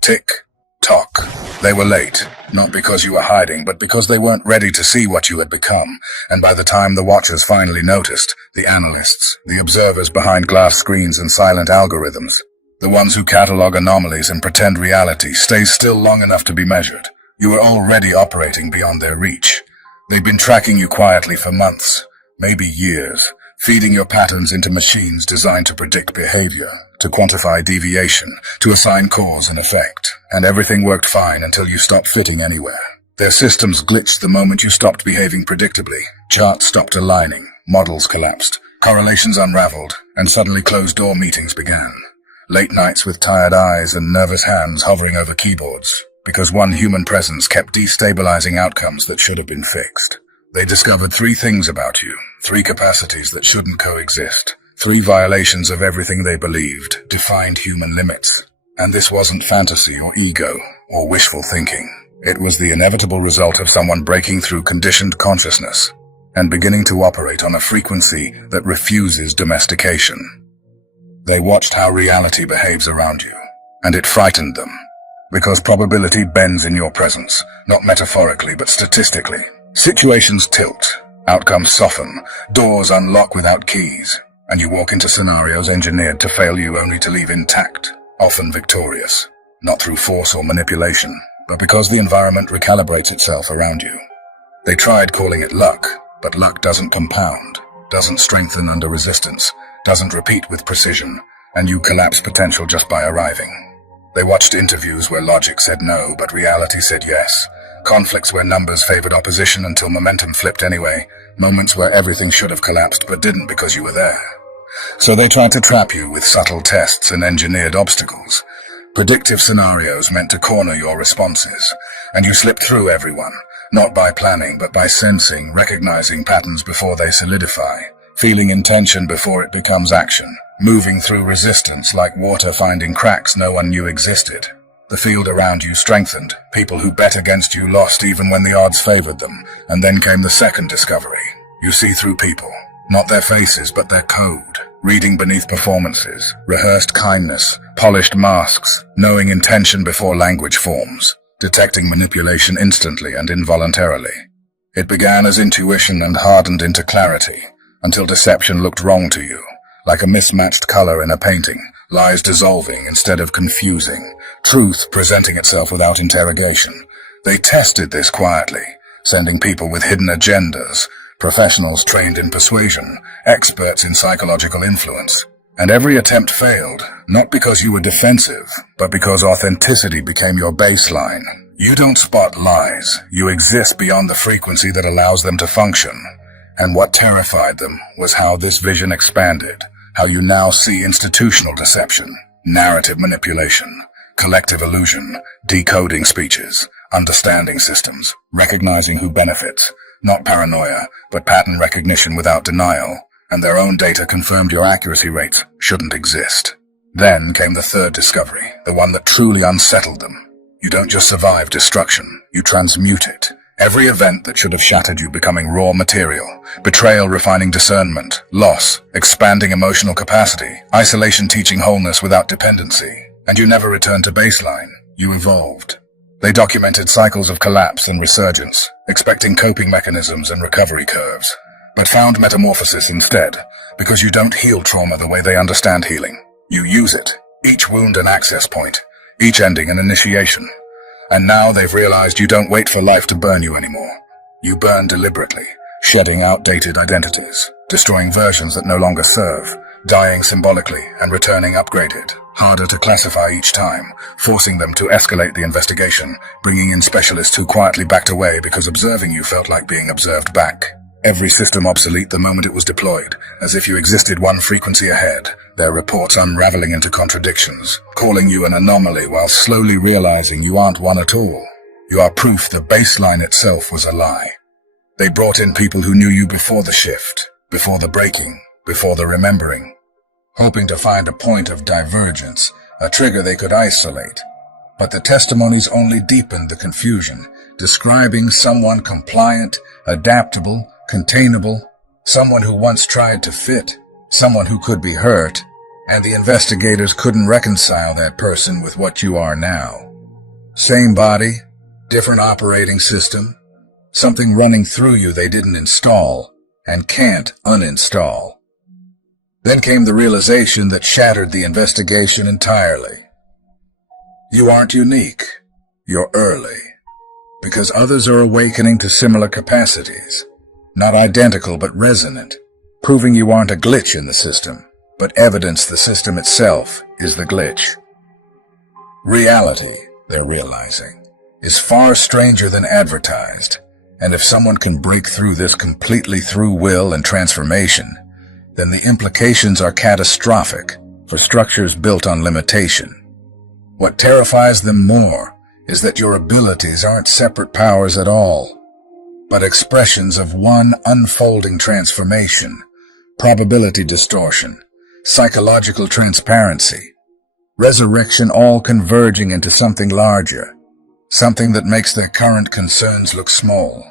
Tick, tock. They were late, not because you were hiding, but because they weren't ready to see what you had become. And by the time the watchers finally noticed, the analysts, the observers behind glass screens and silent algorithms, the ones who catalog anomalies and pretend reality stays still long enough to be measured, you were already operating beyond their reach. They'd been tracking you quietly for months, maybe years, feeding your patterns into machines designed to predict behavior, to quantify deviation, to assign cause and effect. And everything worked fine until you stopped fitting anywhere. Their systems glitched the moment you stopped behaving predictably. Charts stopped aligning, models collapsed, correlations unraveled, and suddenly closed-door meetings began. Late nights with tired eyes and nervous hands hovering over keyboards, because one human presence kept destabilizing outcomes that should have been fixed. They discovered 3 things about you, 3 capacities that shouldn't coexist, 3 violations of everything they believed, defined human limits. And this wasn't fantasy or ego or wishful thinking. It was the inevitable result of someone breaking through conditioned consciousness and beginning to operate on a frequency that refuses domestication. They watched how reality behaves around you, and it frightened them, because probability bends in your presence, not metaphorically but statistically. Situations tilt, outcomes soften, doors unlock without keys, and you walk into scenarios engineered to fail you only to leave intact, often victorious, not through force or manipulation, but because the environment recalibrates itself around you. They tried calling it luck, but luck doesn't compound, doesn't strengthen under resistance, doesn't repeat with precision, and you collapse potential just by arriving. They watched interviews where logic said no, but reality said yes. Conflicts where numbers favored opposition until momentum flipped anyway. Moments where everything should have collapsed but didn't because you were there. So they tried to trap you with subtle tests and engineered obstacles. Predictive scenarios meant to corner your responses. And you slipped through everyone, not by planning but by sensing, recognizing patterns before they solidify, feeling intention before it becomes action, moving through resistance like water finding cracks no one knew existed. The field around you strengthened. People who bet against you lost even when the odds favored them. And then came the second discovery. You see through people. Not their faces, but their code. Reading beneath performances. Rehearsed kindness. Polished masks. Knowing intention before language forms. Detecting manipulation instantly and involuntarily. It began as intuition and hardened into clarity. Until deception looked wrong to you. Like a mismatched color in a painting. Lies dissolving instead of confusing. Truth presenting itself without interrogation. They tested this quietly, sending people with hidden agendas, professionals trained in persuasion, experts in psychological influence. And every attempt failed, not because you were defensive, but because authenticity became your baseline. You don't spot lies. You exist beyond the frequency that allows them to function. And what terrified them was how this vision expanded. How you now see institutional deception, narrative manipulation, collective illusion, decoding speeches, understanding systems, recognizing who benefits, not paranoia, but pattern recognition without denial, and their own data confirmed your accuracy rates shouldn't exist. Then came the third discovery, the one that truly unsettled them. You don't just survive destruction, you transmute it. Every event that should have shattered you becoming raw material, betrayal refining discernment, loss, expanding emotional capacity, isolation teaching wholeness without dependency. And you never returned to baseline, you evolved. They documented cycles of collapse and resurgence, expecting coping mechanisms and recovery curves, but found metamorphosis instead, because you don't heal trauma the way they understand healing. You use it, each wound an access point, each ending an initiation. And now they've realized you don't wait for life to burn you anymore. You burn deliberately, shedding outdated identities, destroying versions that no longer serve, dying symbolically and returning upgraded, harder to classify each time, forcing them to escalate the investigation, bringing in specialists who quietly backed away because observing you felt like being observed back. Every system obsolete the moment it was deployed, as if you existed one frequency ahead, their reports unraveling into contradictions, calling you an anomaly while slowly realizing you aren't one at all. You are proof the baseline itself was a lie. They brought in people who knew you before the shift, before the breaking, before the remembering, hoping to find a point of divergence, a trigger they could isolate. But the testimonies only deepened the confusion, describing someone compliant, adaptable, containable, someone who once tried to fit, someone who could be hurt, and the investigators couldn't reconcile that person with what you are now. Same body, different operating system, something running through you they didn't install and can't uninstall. Then came the realization that shattered the investigation entirely. You aren't unique. You're early. Because others are awakening to similar capacities. Not identical, but resonant. Proving you aren't a glitch in the system, but evidence the system itself is the glitch. Reality, they're realizing, is far stranger than advertised. And if someone can break through this completely through will and transformation, then the implications are catastrophic for structures built on limitation. What terrifies them more is that your abilities aren't separate powers at all, but expressions of one unfolding transformation, probability distortion, psychological transparency, resurrection, all converging into something larger, something that makes their current concerns look small,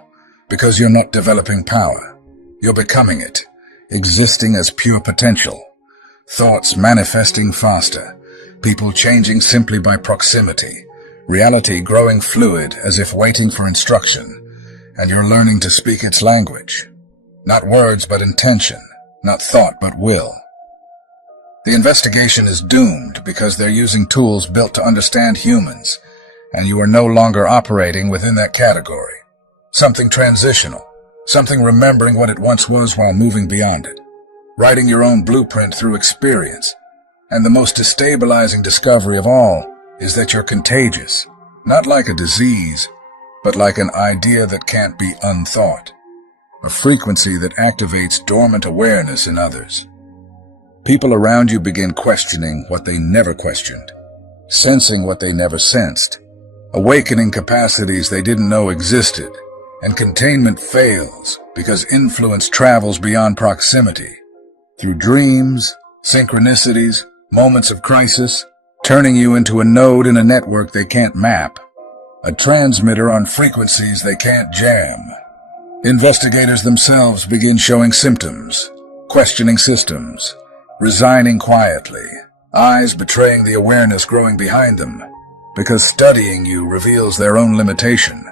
because you're not developing power, you're becoming it, existing as pure potential, thoughts manifesting faster, people changing simply by proximity, reality growing fluid as if waiting for instruction, and you're learning to speak its language. Not words but intention, not thought but will. The investigation is doomed because they're using tools built to understand humans, and you are no longer operating within that category. Something transitional, something remembering what it once was while moving beyond it, writing your own blueprint through experience. And the most destabilizing discovery of all is that you're contagious, not like a disease, but like an idea that can't be unthought, a frequency that activates dormant awareness in others. People around you begin questioning what they never questioned, sensing what they never sensed, awakening capacities they didn't know existed, and containment fails because influence travels beyond proximity, through dreams, synchronicities, moments of crisis, turning you into a node in a network they can't map, a transmitter on frequencies they can't jam. Investigators themselves begin showing symptoms, questioning systems, resigning quietly, eyes betraying the awareness growing behind them, because studying you reveals their own limitation,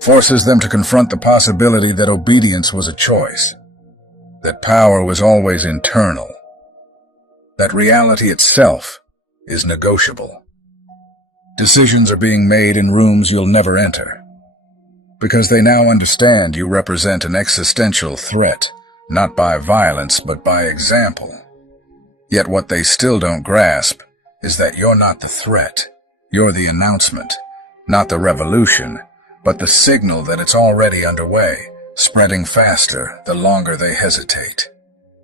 forces them to confront the possibility that obedience was a choice, that power was always internal, that reality itself is negotiable. Decisions are being made in rooms you'll never enter, because they now understand you represent an existential threat, not by violence but by example. Yet what they still don't grasp is that you're not the threat, you're the announcement, not the revolution, but the signal that it's already underway, spreading faster the longer they hesitate.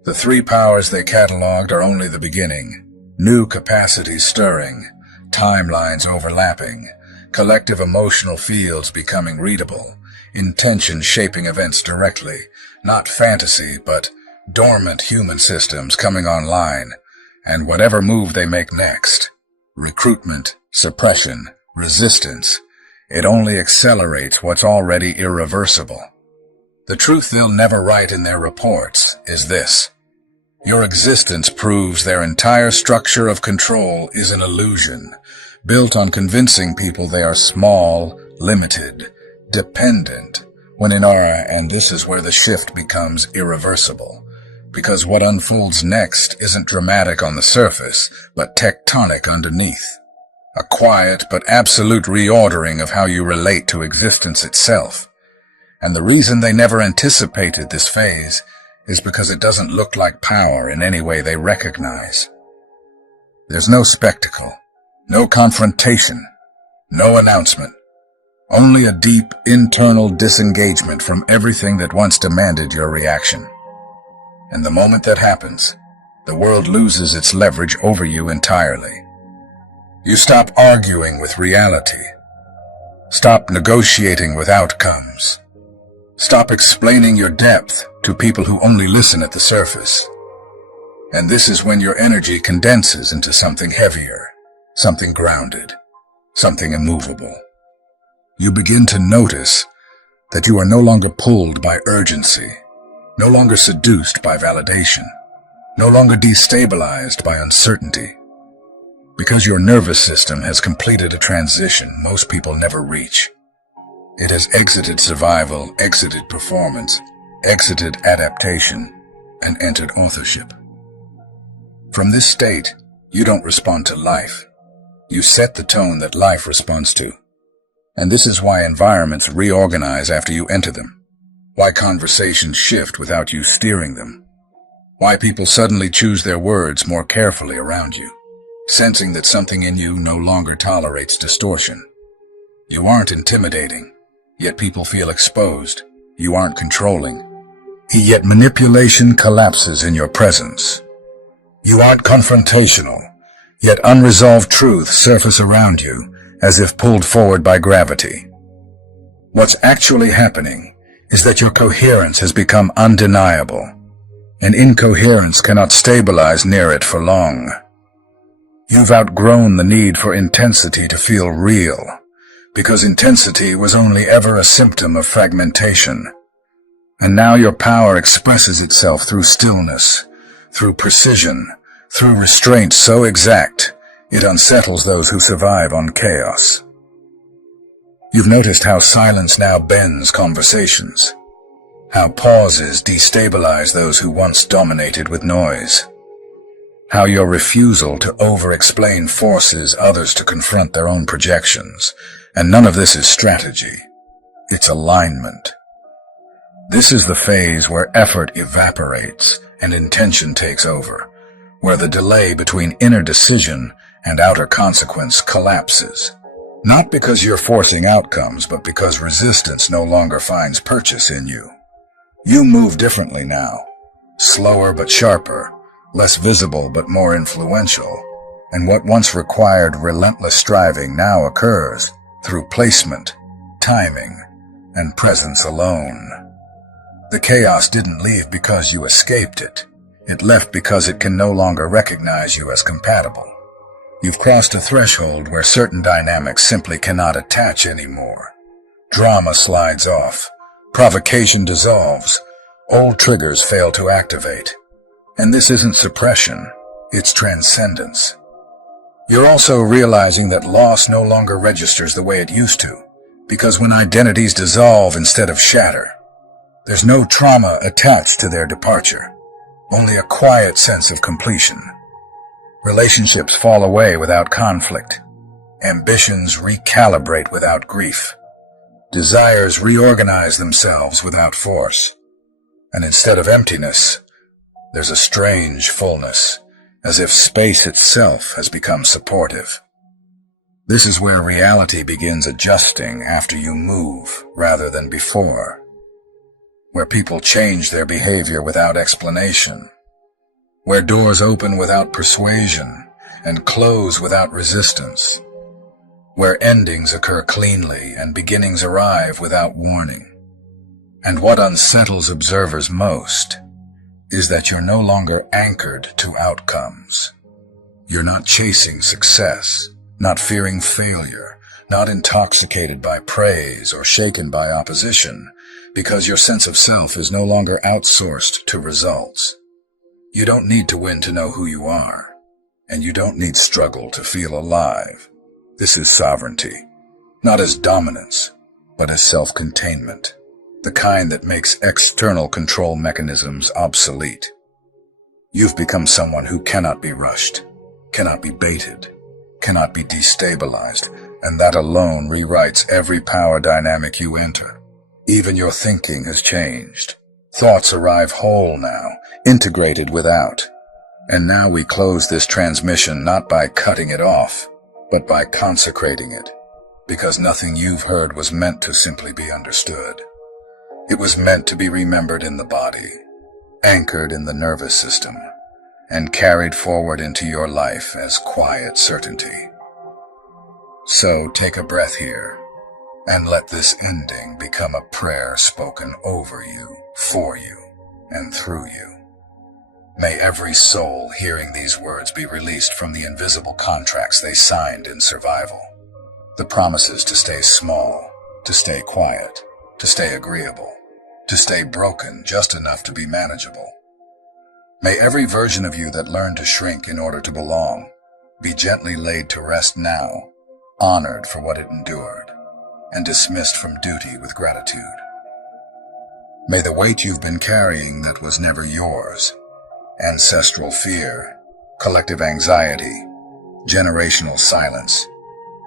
The three powers they cataloged are only the beginning, new capacities stirring, timelines overlapping, collective emotional fields becoming readable, intention shaping events directly, not fantasy but dormant human systems coming online, and whatever move they make next, recruitment, suppression, resistance, it only accelerates what's already irreversible. The truth they'll never write in their reports is this: your existence proves their entire structure of control is an illusion, built on convincing people they are small, limited, dependent, when in our, and this is where the shift becomes irreversible, because what unfolds next isn't dramatic on the surface, but tectonic underneath. A quiet but absolute reordering of how you relate to existence itself. And the reason they never anticipated this phase is because it doesn't look like power in any way they recognize. There's no spectacle, no confrontation, no announcement, only a deep internal disengagement from everything that once demanded your reaction. And the moment that happens, the world loses its leverage over you entirely. You stop arguing with reality. Stop negotiating with outcomes. Stop explaining your depth to people who only listen at the surface. And this is when your energy condenses into something heavier, something grounded, something immovable. You begin to notice that you are no longer pulled by urgency, no longer seduced by validation, no longer destabilized by uncertainty. Because your nervous system has completed a transition most people never reach. It has exited survival, exited performance, exited adaptation, and entered authorship. From this state, you don't respond to life. You set the tone that life responds to. And this is why environments reorganize after you enter them. Why conversations shift without you steering them. Why people suddenly choose their words more carefully around you, sensing that something in you no longer tolerates distortion. You aren't intimidating, yet people feel exposed. You aren't controlling, yet manipulation collapses in your presence. You aren't confrontational, yet unresolved truths surface around you as if pulled forward by gravity. What's actually happening is that your coherence has become undeniable, and incoherence cannot stabilize near it for long. You've outgrown the need for intensity to feel real, because intensity was only ever a symptom of fragmentation. And now your power expresses itself through stillness, through precision, through restraint so exact, it unsettles those who survive on chaos. You've noticed how silence now bends conversations, how pauses destabilize those who once dominated with noise, how your refusal to over-explain forces others to confront their own projections. And none of this is strategy. It's alignment. This is the phase where effort evaporates and intention takes over, where the delay between inner decision and outer consequence collapses. Not because you're forcing outcomes, but because resistance no longer finds purchase in you. You move differently now, slower but sharper, less visible but more influential, and what once required relentless striving now occurs through placement, timing, and presence alone. The chaos didn't leave because you escaped it. It left because it can no longer recognize you as compatible. You've crossed a threshold where certain dynamics simply cannot attach anymore. Drama slides off, provocation dissolves, old triggers fail to activate. And this isn't suppression, it's transcendence. You're also realizing that loss no longer registers the way it used to, because when identities dissolve instead of shatter, there's no trauma attached to their departure, only a quiet sense of completion. Relationships fall away without conflict. Ambitions recalibrate without grief. Desires reorganize themselves without force. And instead of emptiness, there's a strange fullness, as if space itself has become supportive. This is where reality begins adjusting after you move rather than before, where people change their behavior without explanation, where doors open without persuasion and close without resistance, where endings occur cleanly and beginnings arrive without warning. And what unsettles observers most is that you're no longer anchored to outcomes. You're not chasing success, not fearing failure, not intoxicated by praise or shaken by opposition, because your sense of self is no longer outsourced to results. You don't need to win to know who you are, and you don't need struggle to feel alive. This is sovereignty, not as dominance, but as self-containment, the kind that makes external control mechanisms obsolete. You've become someone who cannot be rushed, cannot be baited, cannot be destabilized, and that alone rewrites every power dynamic you enter. Even your thinking has changed. Thoughts arrive whole now, integrated without. And now we close this transmission not by cutting it off, but by consecrating it, because nothing you've heard was meant to simply be understood. It was meant to be remembered in the body, anchored in the nervous system, and carried forward into your life as quiet certainty. So take a breath here, and let this ending become a prayer spoken over you, for you, and through you. May every soul hearing these words be released from the invisible contracts they signed in survival. The promises to stay small, to stay quiet, to stay agreeable, to stay broken just enough to be manageable. May every version of you that learned to shrink in order to belong Be gently laid to rest now, honored for what it endured, and dismissed from duty with gratitude. May the weight you've been carrying that was never yours, ancestral fear, collective anxiety, generational silence,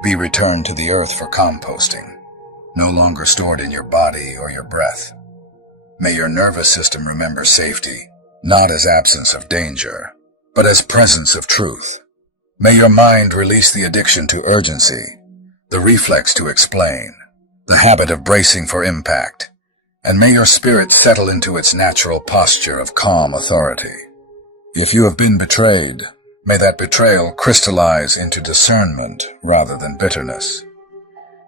be returned to the earth for composting, no longer stored in your body or your breath. May your nervous system remember safety, not as absence of danger, but as presence of truth. May your mind release the addiction to urgency, the reflex to explain, the habit of bracing for impact, and may your spirit settle into its natural posture of calm authority. If you have been betrayed, may that betrayal crystallize into discernment rather than bitterness.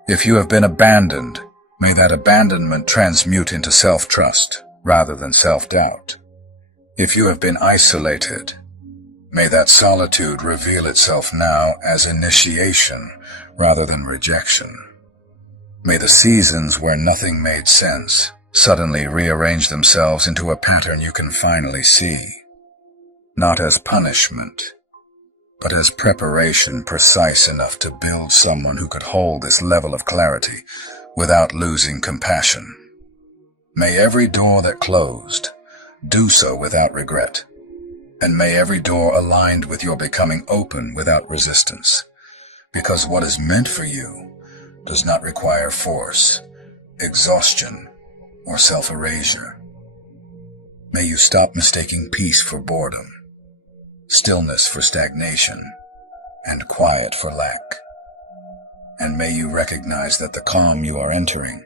If you have been abandoned, may that abandonment transmute into self-trust rather than self-doubt. If you have been isolated, may that solitude reveal itself now as initiation rather than rejection. May the seasons where nothing made sense suddenly rearrange themselves into a pattern you can finally see, not as punishment, but as preparation precise enough to build someone who could hold this level of clarity without losing compassion. May every door that closed do so without regret, and may every door aligned with your becoming open without resistance, because what is meant for you does not require force, exhaustion, or self-erasure. May you stop mistaking peace for boredom, stillness for stagnation, and quiet for lack. And may you recognize that the calm you are entering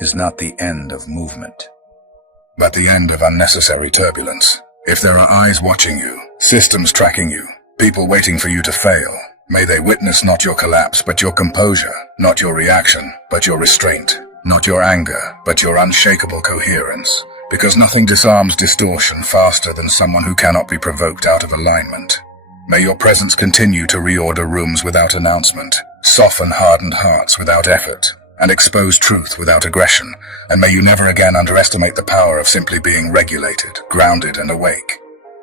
is not the end of movement, but the end of unnecessary turbulence. If there are eyes watching you, systems tracking you, people waiting for you to fail, may they witness not your collapse, but your composure, not your reaction, but your restraint, not your anger, but your unshakable coherence, because nothing disarms distortion faster than someone who cannot be provoked out of alignment. May your presence continue to reorder rooms without announcement, soften hardened hearts without effort, and expose truth without aggression, and may you never again underestimate the power of simply being regulated, grounded, and awake.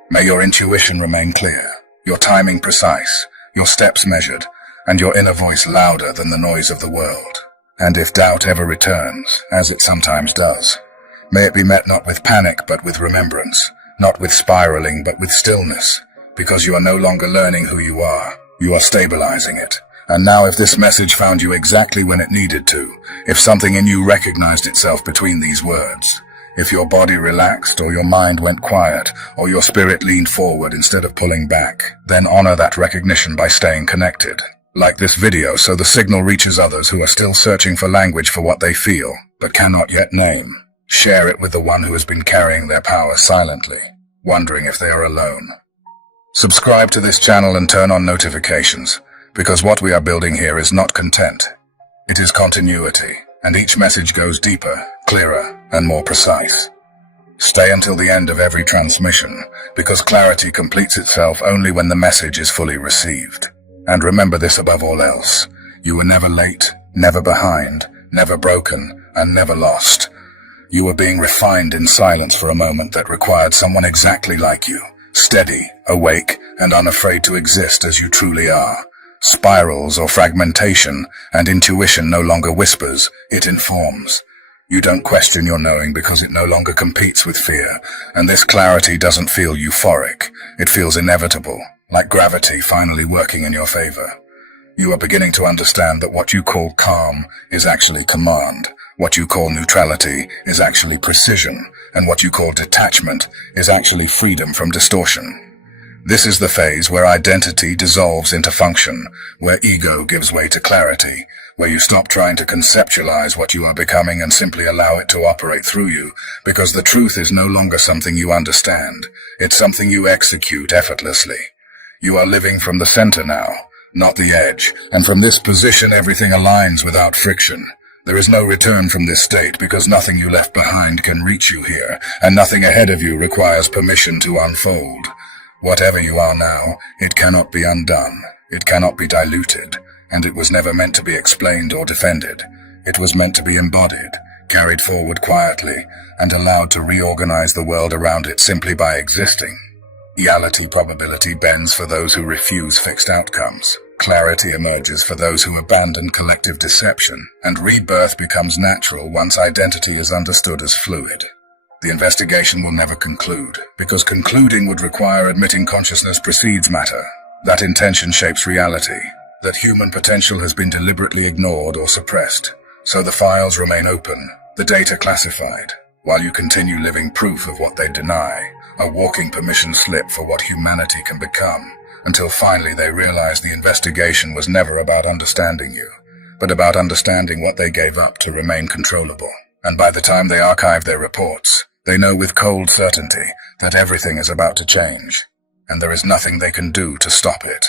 May your intuition remain clear, your timing precise, your steps measured, and your inner voice louder than the noise of the world. And if doubt ever returns, as it sometimes does, may it be met not with panic but with remembrance, not with spiraling but with stillness, because you are no longer learning who you are stabilizing it. And now if this message found you exactly when it needed to, if something in you recognized itself between these words, if your body relaxed or your mind went quiet or your spirit leaned forward instead of pulling back, then honor that recognition by staying connected. Like this video so the signal reaches others who are still searching for language for what they feel, but cannot yet name. Share it with the one who has been carrying their power silently, wondering if they are alone. Subscribe to this channel and turn on notifications, because what we are building here is not content. It is continuity, and each message goes deeper, clearer, and more precise. Stay until the end of every transmission, because clarity completes itself only when the message is fully received. And remember this above all else: you were never late, never behind, never broken, and never lost. You were being refined in silence for a moment that required someone exactly like you, steady, awake, and unafraid to exist as you truly are. Spirals or fragmentation, and intuition no longer whispers, it informs. You don't question your knowing because it no longer competes with fear, and this clarity doesn't feel euphoric. It feels inevitable, like gravity finally working in your favor. You are beginning to understand that what you call calm is actually command, what you call neutrality is actually precision, and what you call detachment is actually freedom from distortion. This is the phase where identity dissolves into function, where ego gives way to clarity, where you stop trying to conceptualize what you are becoming and simply allow it to operate through you, because the truth is no longer something you understand. It's something you execute effortlessly. You are living from the center now, not the edge, and from this position everything aligns without friction. There is no return from this state because nothing you left behind can reach you here, and nothing ahead of you requires permission to unfold. Whatever you are now, it cannot be undone, it cannot be diluted, and it was never meant to be explained or defended. It was meant to be embodied, carried forward quietly, and allowed to reorganize the world around it simply by existing. Reality probability bends for those who refuse fixed outcomes. Clarity emerges for those who abandon collective deception, and rebirth becomes natural once identity is understood as fluid. The investigation will never conclude, because concluding would require admitting consciousness precedes matter, that intention shapes reality, that human potential has been deliberately ignored or suppressed. So the files remain open, the data classified, while you continue living proof of what they deny, a walking permission slip for what humanity can become, until finally they realize the investigation was never about understanding you, but about understanding what they gave up to remain controllable. And by the time they archive their reports, they know with cold certainty that everything is about to change, and there is nothing they can do to stop it.